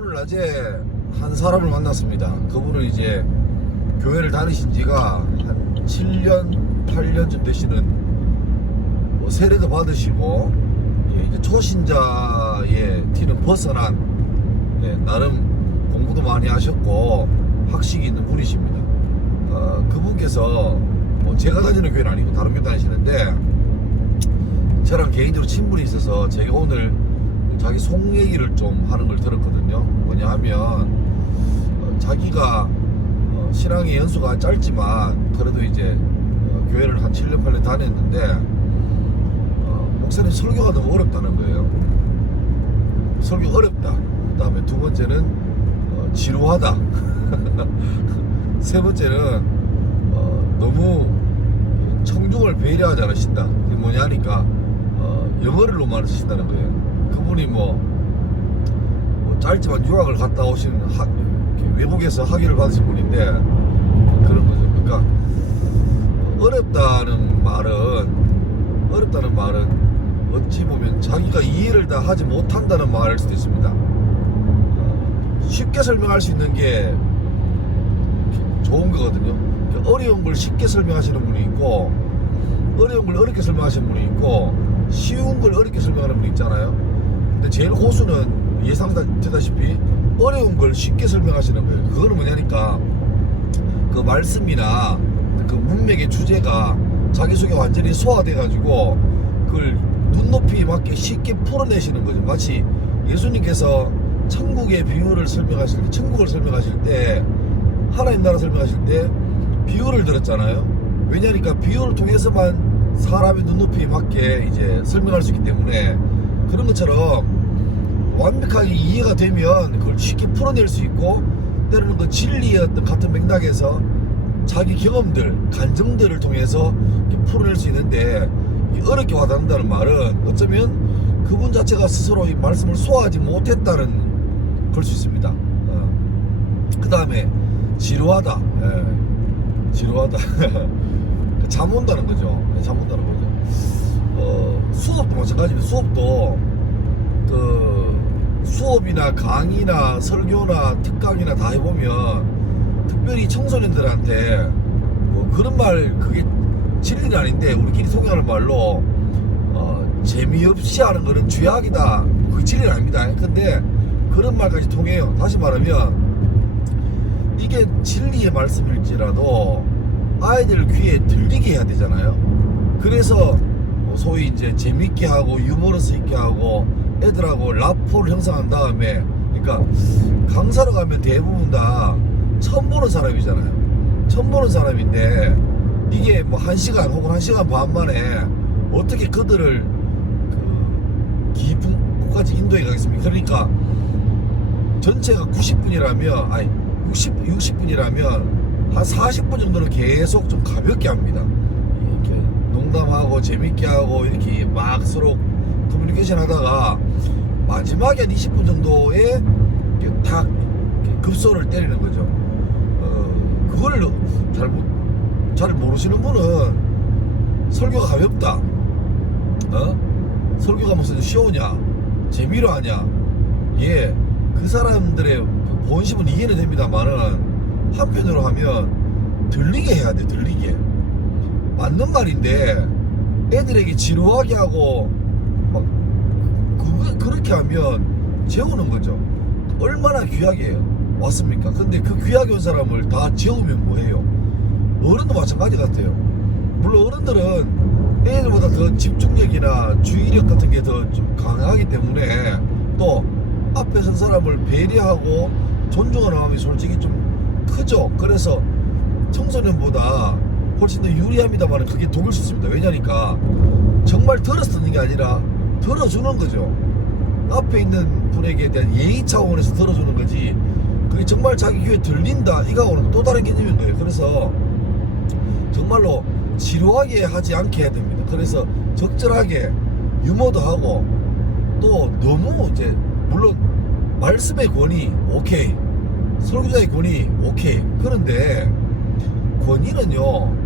오늘 낮에 한 사람을 만났습니다. 그분은 이제 교회를 다니신 지가 한 7년, 8년쯤 되시는 뭐 세례도 받으시고 이제 초신자의 티는 벗어난 나름 공부도 많이 하셨고 학식이 있는 분이십니다. 그분께서 뭐 제가 다니는 교회는 아니고 다른 교회 다니시는데 저랑 개인적으로 친분이 있어서 제가 오늘 자기 속 얘기를 좀 하는 걸 들었거든요. 뭐냐 하면 자기가 신앙의 연수가 짧지만 그래도 이제 교회를 한 7년 8년 다녔는데 목사님 설교가 너무 어렵다는 거예요. 설교 어렵다. 그 다음에 두 번째는 지루하다. 세 번째는 너무 청중을 배려하지 않으신다. 그게 뭐냐 하니까 영어를 너무 많이 쓰신다는 거예요. 그분이 뭐 짧지만 유학을 갔다 오신 외국에서 학위를 받으신 분인데 그런 거죠. 그러니까 어렵다는 말은 어찌 보면 자기가 이해를 다 하지 못한다는 말일 수도 있습니다. 쉽게 설명할 수 있는 게 좋은 거거든요. 어려운 걸 쉽게 설명하시는 분이 있고 어려운 걸 어렵게 설명하시는 분이 있고 쉬운 걸 어렵게 설명하는 분이 있잖아요. 근데 제일 고수는 예상되다시피 어려운 걸 쉽게 설명하시는 거예요. 그거는 뭐냐니까 그 말씀이나 그 문맥의 주제가 자기 속에 완전히 소화돼 가지고 그걸 눈높이에 맞게 쉽게 풀어내시는 거죠. 마치 예수님께서 천국의 비유를 설명하실 때, 천국을 설명하실 때, 하나님 나라 설명하실 때 비유를 들었잖아요. 왜냐니까 비유를 통해서만 사람의 눈높이에 맞게 이제 설명할 수 있기 때문에 그런 것처럼 완벽하게 이해가 되면 그걸 쉽게 풀어낼 수 있고 때로는 그 진리의 어떤 같은 맥락에서 자기 경험들, 감정들을 통해서 풀어낼 수 있는데 어렵게 와닿는다는 말은 어쩌면 그분 자체가 스스로 이 말씀을 소화하지 못했다는 걸 수 있습니다. 그 다음에 지루하다. 지루하다. 잠 온다는 거죠. 잠 온다는 거죠. 수업도 마찬가지입니다. 수업도 수업이나 강의나 설교나 특강이나 다 해보면 특별히 청소년들한테 뭐 그런 말 그게 진리는 아닌데 우리끼리 통용하는 말로 재미없이 하는 거는 죄악이다. 그게 진리는 아닙니다. 근데 그런 말까지 통해요. 다시 말하면 이게 진리의 말씀일지라도 아이들 귀에 들리게 해야 되잖아요. 그래서 소위 이제 재밌게 하고 유머러스 있게 하고 애들하고 라포를 형성한 다음에 그러니까 강사로 가면 대부분 다 처음 보는 사람이잖아요. 처음 보는 사람인데 이게 뭐 1시간 혹은 1시간 반 만에 어떻게 그들을 깊은 곳까지 인도해 가겠습니까? 그러니까 전체가 90분이라면 아니 60분이라면 한 40분 정도는 계속 좀 가볍게 합니다. 이렇게 농담하고 재밌게 하고 이렇게 막 서로 커뮤니케이션 하다가 마지막에 한 20분 정도에 딱 급소를 때리는 거죠. 그거를 잘 모르시는 분은 설교가 가볍다. 설교가 무슨 쇼냐? 재미로 하냐? 예, 그 사람들의 본심은 이해는 됩니다만은 한편으로 하면 들리게 해야 돼. 들리게. 맞는 말인데 애들에게 지루하게 하고 막 그렇게 하면 재우는 거죠. 얼마나 귀하게 왔습니까? 근데 그 귀하게 온 사람을 다 재우면 뭐해요? 어른도 마찬가지 같아요. 물론 어른들은 애들보다 더 집중력이나 주의력 같은 게 더 좀 강하기 때문에 또 앞에 선 사람을 배려하고 존중하는 마음이 솔직히 좀 크죠. 그래서 청소년보다 훨씬 더 유리합니다만 그게 독일 수 있습니다. 왜냐니까 정말 들어서 듣는 게 아니라 들어주는 거죠. 앞에 있는 분에게 대한 예의 차원에서 들어주는 거지 그게 정말 자기 귀에 들린다 이거하고는 또 다른 개념인 거예요. 그래서 정말로 지루하게 하지 않게 해야 됩니다. 그래서 적절하게 유머도 하고 또 너무 이제 물론 말씀의 권위 오케이, 설교자의 권위 오케이. 그런데 권위는요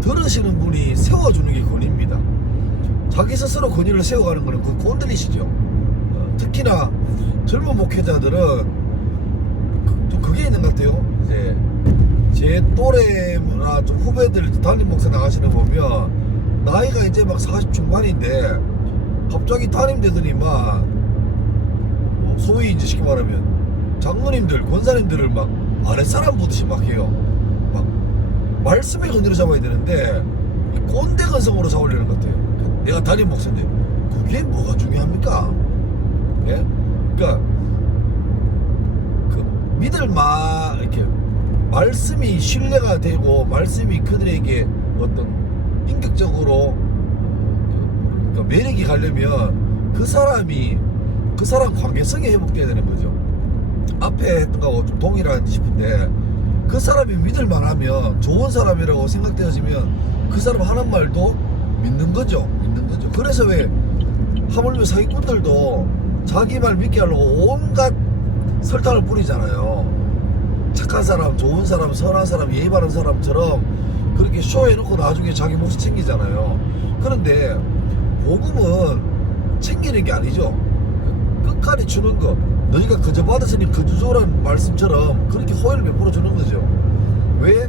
들으시는 분이 세워주는 게 권위입니다. 자기 스스로 권위를 세워가는 거는 그 꼰들이시죠. 특히나 젊은 목회자들은 좀 그게 있는 것 같아요. 이제 제 또래나 좀 후배들 담임 목사 나가시는 거 보면 나이가 이제 막 40 중반인데 갑자기 담임 되더니 막 소위 이제 쉽게 말하면 장로님들 권사님들을 막 아랫사람 보듯이 막 해요. 막 말씀에 건드려 잡아야 되는데 꼰대 건성으로 잡으려는 것 같아요. 내가 담임 목사인데 그게 뭐가 중요합니까? 예? 그러니까 그 믿을만 이렇게 말씀이 신뢰가 되고 말씀이 그들에게 어떤 인격적으로 그 매력이 가려면 그 사람 관계성이 회복돼야 되는 거죠. 앞에 했던 거하고 좀 동일하지 싶은데 그 사람이 믿을만하면 좋은 사람이라고 생각되어지면 그 사람 하는 말도 믿는 거죠. 그래서 왜 하물며 사기꾼들도 자기 말 믿게 하려고 온갖 설탕을 뿌리잖아요. 착한 사람, 좋은 사람, 선한 사람, 예의 바른 사람처럼 그렇게 쇼해놓고 나중에 자기 몫을 챙기잖아요. 그런데 복음은 챙기는 게 아니죠. 끝까지 주는 거. 너희가 그저 받았으니 그저 줘라는 말씀처럼 그렇게 호의를 베풀어 주는 거죠. 왜?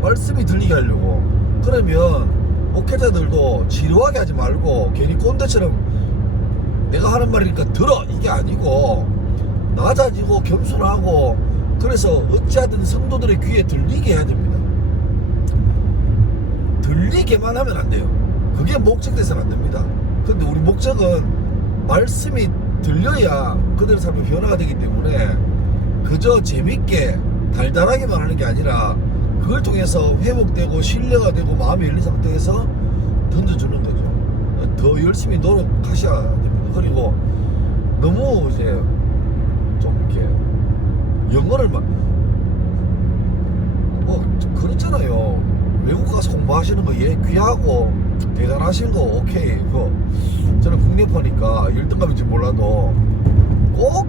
말씀이 들리게 하려고. 그러면 목회자들도 지루하게 하지 말고 괜히 꼰대처럼 내가 하는 말이니까 들어 이게 아니고 낮아지고 겸손하고 그래서 어찌하든 성도들의 귀에 들리게 해야 됩니다. 들리게만 하면 안 돼요. 그게 목적돼서는 안 됩니다. 근데 우리 목적은 말씀이 들려야 그들의 삶의 변화가 되기 때문에 그저 재밌게 달달하게만 하는 게 아니라 그걸 통해서 회복되고 신뢰가 되고 마음이 열린 상태에서 던져주는 거죠. 더 열심히 노력하셔야 됩니다. 그리고 너무 이제 좀 이렇게 영어를 막 그렇잖아요. 외국 가서 공부하시는 거 귀하고 대단하신 거 오케이. 저는 국내파니까 1등급인지 몰라도 꼭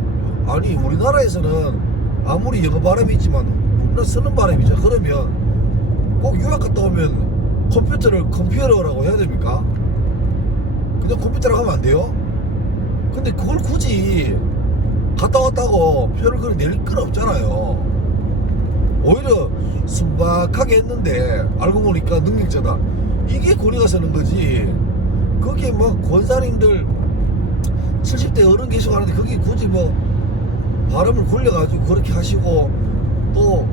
아니 우리나라에서는 아무리 영어 발음이 있지만 우리나라 쓰는 발음이죠. 그러면 꼭 유학 갔다 오면 컴퓨터를 컴퓨터라고 해야 됩니까? 그냥 컴퓨터라고 하면 안 돼요? 근데 그걸 굳이 갔다 왔다고 표를 그렇게 내릴 건 없잖아요. 오히려 순박하게 했는데 알고 보니까 능력자다. 이게 권위가 서는 거지. 거기에 뭐 권사님들 70대 어른 계시고 하는데 거기 굳이 뭐 발음을 굴려가지고 그렇게 하시고 또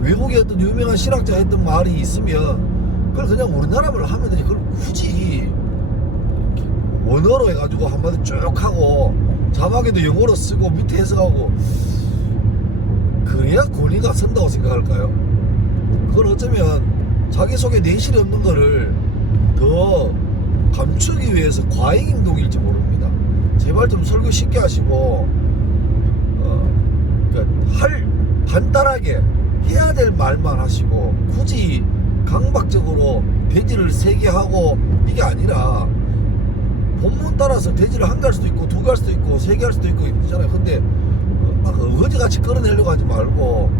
외국의 어떤 유명한 신학자 했던 말이 있으면 그걸 그냥 우리나라 말로 하면 되지. 그걸 굳이 원어로 해가지고 한마디 쭉 하고 자막에도 영어로 쓰고 밑에 해석하고 그래야 권위가 선다고 생각할까요? 그건 어쩌면 자기 속에 내실이 없는 거를 더 감추기 위해서 과잉행동일지 모릅니다. 제발 좀 설교 쉽게 하시고 그러니까 간단하게 해야 될 말만 하시고 굳이 강박적으로 대지를 3개 하고 이게 아니라 본문 따라서 대지를 1개 할 수도 있고 2개 할 수도 있고 3개 할 수도 있고 있잖아요. 근데 막 어지같이 끌어내려고 하지 말고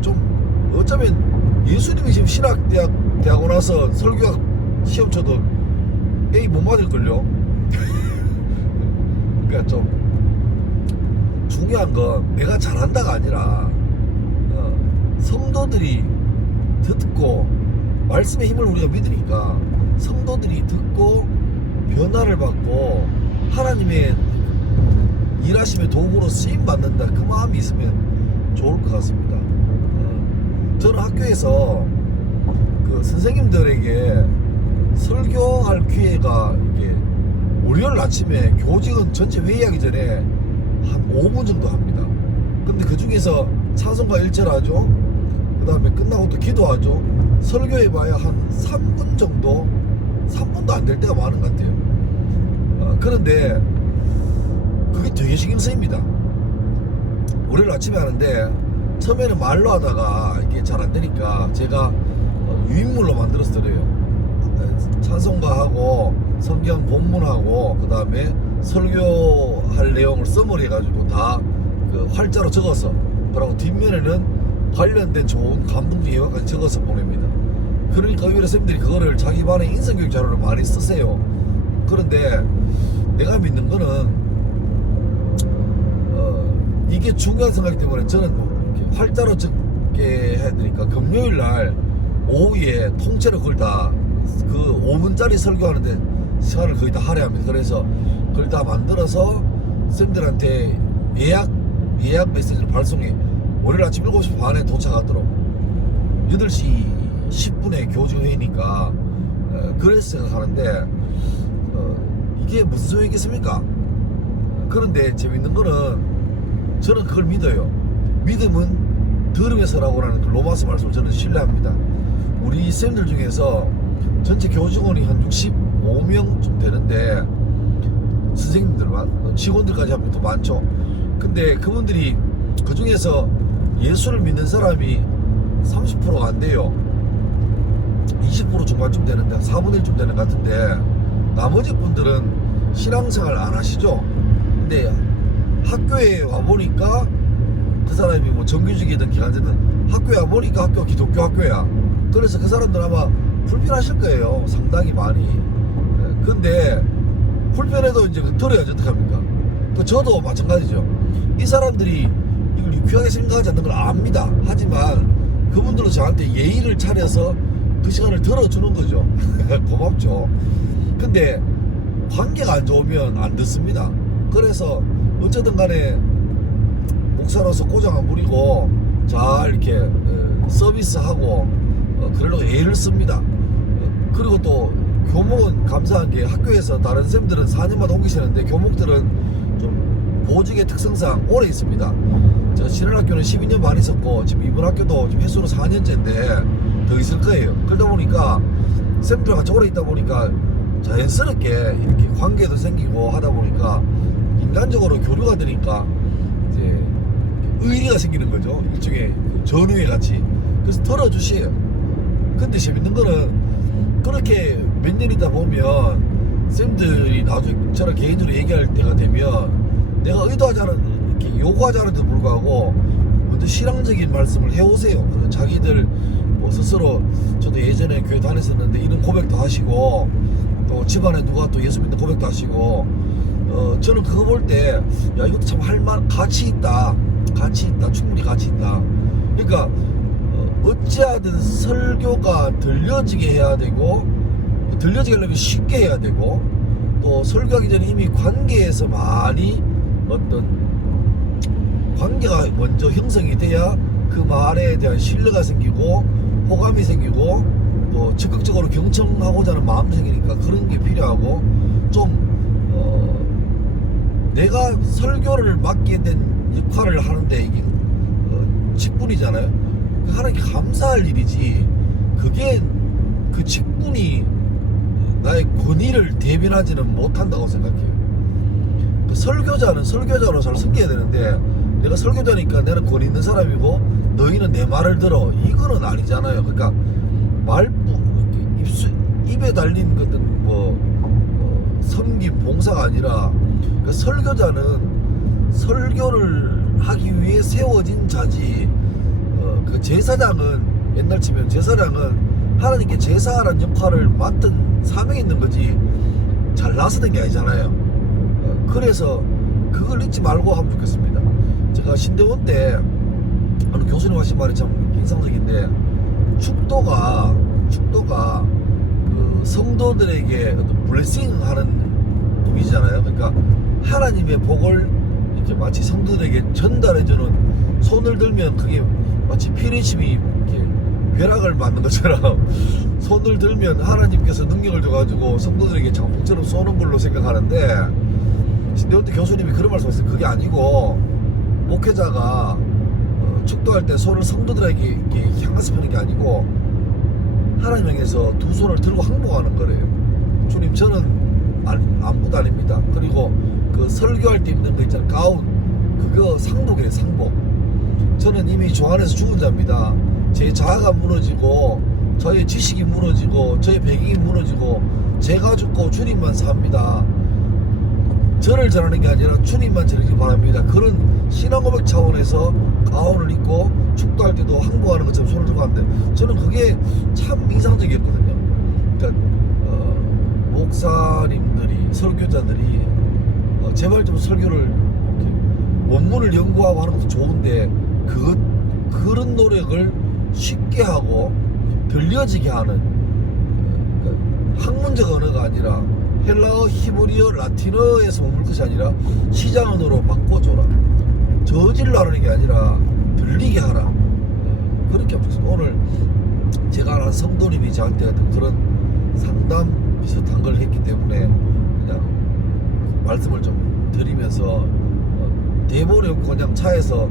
좀 어쩌면 예수님이 지금 신학대학 대학원 와서 설교학 시험 쳐도 A 못 맞을걸요. 그러니까 좀 중요한 건 내가 잘한다가 아니라 성도들이 듣고 말씀의 힘을 우리가 믿으니까 성도들이 듣고 변화를 받고 하나님의 일하심의 도구로 쓰임받는다 그 마음이 있으면 좋을 것 같습니다. 저는 학교에서 그 선생님들에게 설교할 기회가 이게 월요일 아침에 교직은 전체 회의하기 전에 한 5분 정도 합니다. 근데 그 중에서 찬송가 1절 하죠. 그 다음에 끝나고 또 기도하죠. 설교해봐야 한 3분 정도 3분도 안 될 때가 많은 것 같아요. 그런데 그게 되게 신경 쓰입니다. 월요일 아침에 하는데 처음에는 말로 하다가 이게 잘 안 되니까 제가 유인물로 만들어서 드려요. 찬송가하고 성경 본문하고 그 다음에 설교할 내용을 써머리 해가지고 다 그 활자로 적어서 그리고 뒷면에는 관련된 좋은 감동적 예화까지 적어서 보냅니다. 그러니까 의외로 선생님들이 그거를 자기 반의 인성교육 자료를 많이 쓰세요. 그런데 내가 믿는 거는 이게 중요한 생각이기 때문에 저는 뭐 이렇게 활자로 적게 해야 되니까 금요일 날 오후에 통째로 그걸 다 그 5분짜리 설교하는데 시간을 거의 다 할애합니다. 그래서 그걸 다 만들어서 쌤들한테 예약 메시지를 발송해 월요일 아침 7시 반에 도착하도록 8시 10분에 교주회의니까 그래서 생각하는데 이게 무슨 소용이겠습니까? 그런데 재밌는 거는 저는 그걸 믿어요. 믿음은 들음에서라고라는 그 로마서 말씀을 저는 신뢰합니다. 우리 쌤들 중에서 전체 교직원이 한 65명쯤 되는데 선생님들만 직원들까지 하면 더 많죠. 근데 그분들이 그 중에서 예수를 믿는 사람이 30%가 안 돼요. 20% 중반쯤 되는데 4분의 1쯤 되는 것 같은데 나머지 분들은 신앙생활 안 하시죠. 근데 학교에 와보니까 그 사람이 뭐 정규직이든 기간제든 학교에 와보니까 학교가 기독교 학교야. 그래서 그 사람들 아마 불편하실 거예요. 상당히 많이. 근데 불편해도 이제 들어야지 어떡합니까? 저도 마찬가지죠. 이 사람들이 이걸 유쾌하게 생각하지 않는 걸 압니다. 하지만 그분들은 저한테 예의를 차려서 그 시간을 들어주는 거죠. 고맙죠. 근데 관계가 안 좋으면 안 듣습니다. 그래서 어쨌든 간에 목사로서 꼬장 안 부리고 잘 이렇게 서비스하고 그러려고 애를 씁니다. 그리고 또 교목은 감사한 게 학교에서 다른 쌤들은 4년마다 옮기시는데 교목들은 좀 보직의 특성상 오래 있습니다. 저 신한 학교는 12년 반 있었고 지금 이번 학교도 지금 횟수로 4년째인데 더 있을 거예요. 그러다 보니까 쌤들과 같이 오래 있다 보니까 자연스럽게 이렇게 관계도 생기고 하다 보니까 인간적으로 교류가 되니까 이제 의리가 생기는 거죠. 일종의 전우회 같이. 그래서 털어주세요. 근데 재밌는 거는 그렇게 몇 년이다 보면 쌤들이 나중에 저랑 개인적으로 얘기할 때가 되면 내가 의도하지 않은 이렇게 요구하지 않은데도 불구하고 먼저 신앙적인 말씀을 해오세요. 자기들 뭐 스스로 저도 예전에 교회 다녔었는데 이런 고백도 하시고 또 집안에 누가 또 예수 믿는 고백도 하시고 저는 그거 볼 때 야 이것도 참 할만 가치 있다 충분히 가치 있다. 그러니까 어찌하든 설교가 들려지게 해야 되고 들려지게 하려면 쉽게 해야 되고 또 설교하기 전에 이미 관계에서 많이 어떤 관계가 먼저 형성이 돼야 그 말에 대한 신뢰가 생기고 호감이 생기고 또 적극적으로 경청하고자 하는 마음도 생기니까 그런 게 필요하고 좀 내가 설교를 맡게 된 역할을 하는데 이게 직분이잖아요. 하나님께 감사할 일이지 그게 그 직분이 나의 권위를 대변하지는 못한다고 생각해요. 그 설교자는 설교자로 잘 섬겨야 되는데 내가 설교자니까 나는 권위 있는 사람이고 너희는 내 말을 들어 이거는 아니잖아요. 그러니까 입에 달린 것은 섬김 봉사가 아니라 그러니까 설교자는 설교를 하기 위해 세워진 자지. 그 제사장은 옛날 치면 제사장은 하나님께 제사하라는 역할을 맡은 사명이 있는 거지 잘나서 된 게 아니잖아요. 그래서 그걸 잊지 말고 하면 좋겠습니다. 제가 신대원 때 어느 교수님 하신 말이 참 인상적인데 축도가 그 성도들에게 어떤 블레싱 하는 의미잖아요. 그러니까 하나님의 복을 이렇게 마치 성도들에게 전달해주는 손을 들면 그게 마치 피리심이 이렇게 벼락을 맞는 것처럼 손을 들면 하나님께서 능력을 줘가지고 성도들에게 장풍처럼 쏘는 걸로 생각하는데 신대원 때 교수님이 그런 말씀하셨어요. 그게 아니고 목회자가 축도할 때 손을 성도들에게 이렇게 향해서 하는 게 아니고 하나님 향해서 두 손을 들고 항복하는 거래요. 주님 저는 아무것도 아닙니다. 그리고 그 설교할 때 입는 거 있잖아요. 가운 그거 상복이에요. 상복. 저는 이미 주 안에서 죽은 자입니다. 제 자아가 무너지고 저의 지식이 무너지고 저의 배경이 무너지고 제가 죽고 주님만 삽니다. 저를 전하는 게 아니라 주님만 전하기 바랍니다. 그런 신앙 고백 차원에서 가운을 입고 축도할 때도 항복하는 것처럼 손을 들고 하는데 저는 그게 참 인상적이었거든요. 그러니까 목사님들이 설교자들이 제발 좀 설교를 원문을 연구하고 하는 것도 좋은데 그런 노력을 쉽게 하고 들려지게 하는 학문적 언어가 아니라 헬라어, 히브리어, 라틴어에서 머물 것이 아니라 시장 언어로 바꿔줘라. 저질러 하는 게 아니라 들리게 하라. 그렇게 오늘 제가 아는 성도님이 저한테 어떤 그런 상담 비슷한 걸 했기 때문에 그냥 말씀을 좀 드리면서 대본에 그냥 차에서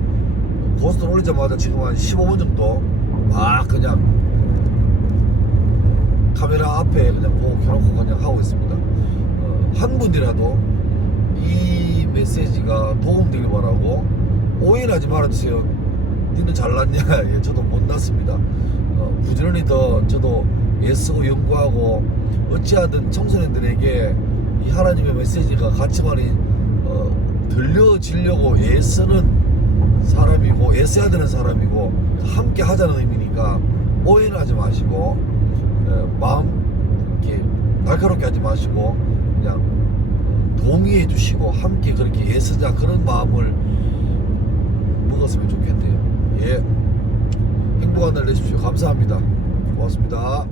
고속도로 올리자마자 지금 한 15분 정도 막 그냥 카메라 앞에 그냥 보고 켜놓고 그냥 하고 있습니다. 한 분이라도 이 메시지가 도움되길 바라고 오해하지 말아주세요. 니는 잘났냐? 예, 저도 못났습니다. 부지런히 더 저도 애쓰고 연구하고 어찌하든 청소년들에게 이 하나님의 메시지가 가치관이 들려지려고 애쓰는 사람이고 애써야 되는 사람이고 함께 하자는 의미니까 오해는 하지 마시고 마음 이렇게 날카롭게 하지 마시고 그냥 동의해 주시고 함께 그렇게 애쓰자 그런 마음을 먹었으면 좋겠네요. 예, 행복한 날 되십시오. 감사합니다. 고맙습니다.